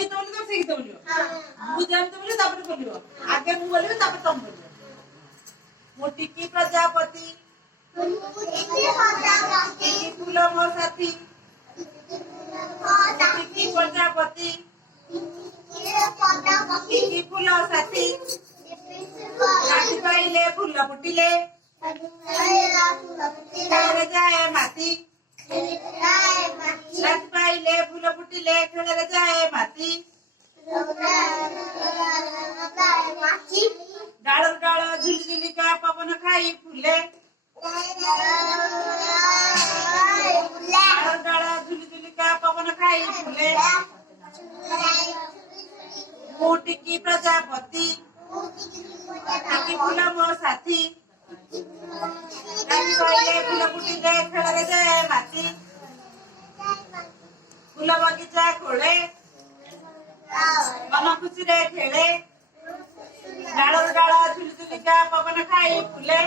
गीत बोलियो तो से गीत बोलियो मु जेमते बोलियो तापर बोलियो आगे मु बोलियो तापर तुम बोलियो मोटिकी प्रजापति मोटिकी फूल मो साथी मोटिकी प्रजापति मोटिकी फूल साथी काटी पाइले फूल फुटिले खेଳରେ ଯାଏ ମାତି ରାତି ପାଇଲେ ଫୁଲ ଫୁଟିଲେ ଖେଳରେ ଯାଏ ମାତି ଡାଳରୁ ଡାଳ ଝୁଲି ଝୁଲିକା ପବନ ଖାଇ ଫୁଲେ ଡାଳରୁ ଡାଳ ଝୁଲି ଝୁଲିକା ପବନ ଖାଇ ଫୁଲେ ମୁଁ ଟିକି ପ୍ରଜାପତି ଟିକି ଫୁଲ ମୋ ସାଥୀ ରାତି ପାଇଲେ ଫୁଲ ଫୁଟିଲେ ଖେଳରେ ଯାଏ ମାତି ଫୁଲ ବଗିଚା ଖୋଳେ ମନ ଖୁସିରେ ଖେଳେ ଡାଳରୁ ଡାଳ ଝୁଲି ଝୁଲିକା ପବନ ଖାଇ ଫୁଲେ